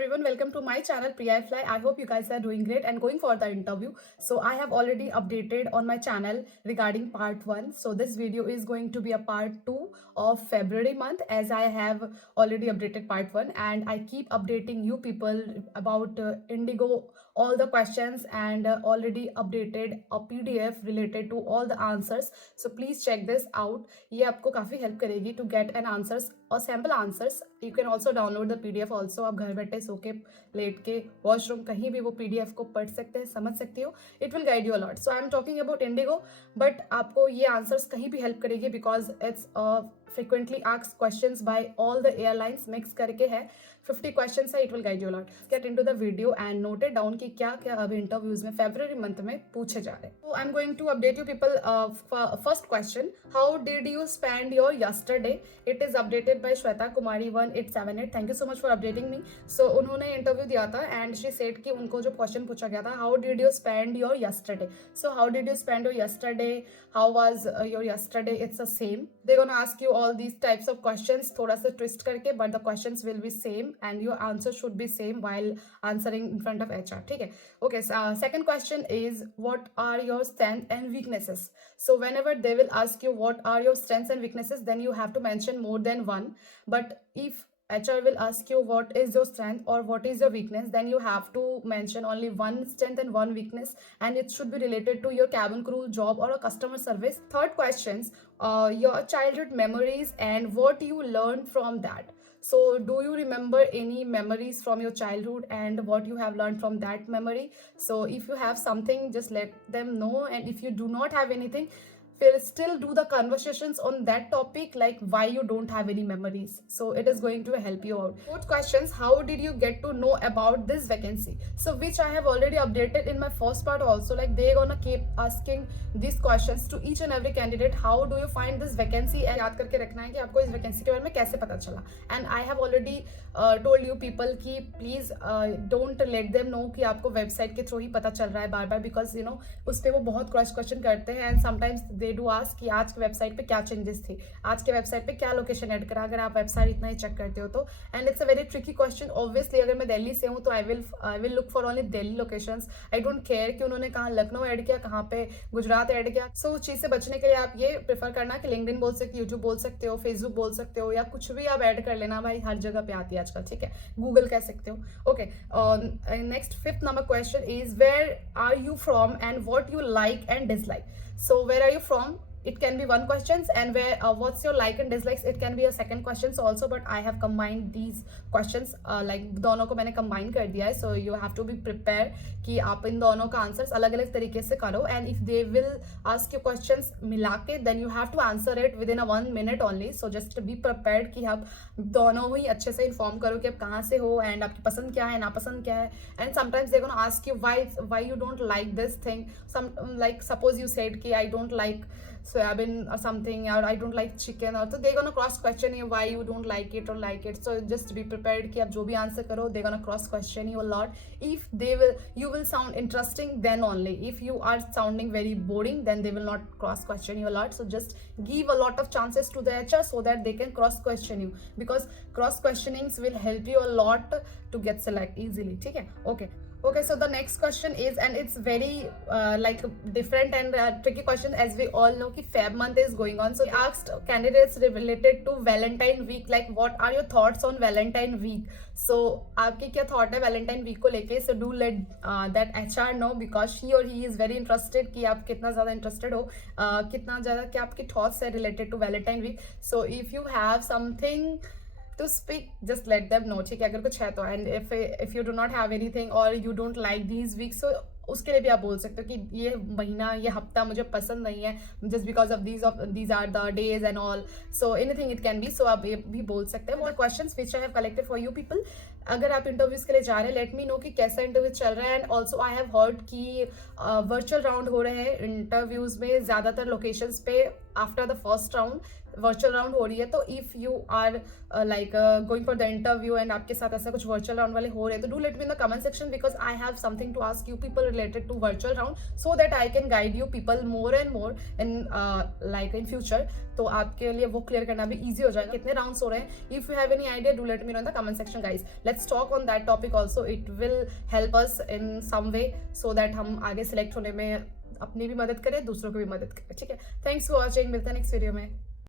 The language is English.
everyone, welcome to my channel Priya Fly. I hope you guys are doing great and going for the interview. So I have already updated on my channel regarding part 1. So this video is going to be a part 2 of February month, as I have already updated part 1 and I keep updating you people about Indigo, all the questions, and already updated a PDF related to all the answers. So please check this out. ये आपको काफ़ी help करेगी to get an answers और sample answers. You can also download the PDF also. आप घर बैठे सो के late के वॉशरूम कहीं भी वो PDF को पढ़ सकते हैं, समझ सकते हो. It will guide you a lot. So I am talking about Indigo, but आपको ये answers कहीं भी help करेगी because it's frequently asked questions by all the airlines mix करके है. 50 questions है. It will guide you a lot. Get into the video and note it down कि क्या क्या अब interviews में February month में पूछे जा रहे हैं. So I'm going to update you people. First question: How did you spend your yesterday? It is updated by Shweta Kumari 1878. Thank you so much for updating me. So उन्होंने interview दिया था and she said कि उनको जो question पूछा गया था, How did you spend your yesterday? So how did you spend your yesterday? How was your yesterday? It's the same. They're gonna ask you all these types of questions, थोड़ा सा twist करके, but the questions will be same and your answer should be same while answering in front of HR. ठीक है? Okay. So, second question is, what are your strengths and weaknesses? So whenever they will ask you what are your strengths and weaknesses, then you have to mention more than one. But if HR will ask you what is your strength or what is your weakness, then you have to mention only one strength and one weakness, and it should be related to your cabin crew job or a customer service. Third questions, your childhood memories and what you learned from that. So do you remember any memories from your childhood and what you have learned from that memory? So if you have something, just let them know, and if you do not have anything, still do the conversations on that topic, like why you don't have any memories. So it is going to help you out. Fourth questions: how did you get to know about this vacancy? So which I have already updated in my first part also, like they're gonna keep asking these questions to each and every candidate. How do you find this vacancy? And याद करके रखना है कि आपको इस vacancy के बारे में कैसे पता चला. And I have already told you people कि please don't let them know कि आपको वेबसाइट के थ्रू ही पता चल रहा है बार बार, because you know उस पर वो बहुत क्रॉस क्वेश्चन करते हैं and sometimes they do ask कि आज के वेबसाइट पे क्या चेंजेस थे, आज के वेबसाइट पे क्या लोकेशन ऐड करा, अगर आप वेबसाइट इतना ही चेक करते हो तो. And it's a very tricky question. Obviously अगर मैं दिल्ली से हूँ तो I will look for only Delhi locations. I don't care कि उन्होंने कहाँ लखनऊ ऐड किया, कहाँ पे गुजरात ऐड किया. सो उस चीज़ से बचने के लिए आप ये प्रेफर करना कि लिंक्डइन बोल सकते हो, यूट्यूब बोल सकते हो, फेसबुक बोल सकते हो, या कुछ भी आप ऐड कर लेना भाई, हर जगह पे आती है आजकल. ठीक है, गूगल कह सकते हो. Okay, next fifth number question is, where are you from and what you like and dislike. So where are you from? It can be one questions, and where what's your like and dislikes, it can be a second questions also, but I have combined these questions, like दोनों को मैंने combine कर दिया है. So you have to be prepared कि आप इन दोनों का answers अलग अलग तरीके से करो, and if they will ask you questions मिला के, then you have to answer it within a 1 minute only. So just be prepared कि आप दोनों ही अच्छे से inform करो कि आप कहाँ से हो and आपकी पसंद क्या है, नापसंद क्या है. And sometimes they're gonna ask you why you don't like this thing. Some like suppose you said कि I don't like soybean or something, or I don't like chicken, or so they're gonna cross question you why you don't like it or like it. So just be prepared कि आप जो भी answer करो, they're gonna cross question you a lot. If you will sound interesting, then only. If you are sounding very boring, then they will not cross question you a lot. So just give a lot of chances to the HR so that they can cross question you, because cross questionings will help you a lot to get select easily. ठीक है? Okay, so the next question is, and it's very like different and tricky question, as we all know कि Feb month is going on. So we asked candidates related to Valentine week, like what are your thoughts on Valentine week? So आपके क्या thought है Valentine week को लेके? So do let that HR know, because she or he is very interested कि आप कितना ज़्यादा interested हो, कितना ज़्यादा क्या आपके thoughts है related to Valentine week. So if you have something to speak, just let them know. ठीक है, अगर कुछ है तो. and if you do not have anything or you don't like these weeks, so उसके लिए भी आप बोल सकते हो कि ये महीना, ये हफ्ता मुझे पसंद नहीं है, just because of these are the days and all. So anything it can be. So आप ये भी बोल सकते हैं. What questions which I have collected for you people. अगर आप इंटरव्यूज के लिए जा रहे हैं, लेट मी नो कि कैसा इंटरव्यू चल रहा है. And also I have heard कि वर्चुअल राउंड हो रहे हैं इंटरव्यूज में ज़्यादातर लोकेशंस पे. After the first round virtual round हो रही है, तो if you are like going for the interview and आपके साथ ऐसा कुछ वर्चुअल राउंड वाले हो रहे हैं, तो do let me in the comment section, because I have something to ask you people related to virtual round, so that I can guide you people more and more in like in future. तो आपके लिए वो clear करना भी easy हो जाएगा, कितने rounds हो रहे हैं। If you have any idea, do let me know in the comment section guys. Let's talk on that topic also, it will help us in some way, so that हम आगे select होने में अपनी भी मदद करें, दूसरों को भी मदद करें। ठीक है, थैंक्स फॉर वॉचिंग, मिलते हैं नेक्स्ट वीडियो में।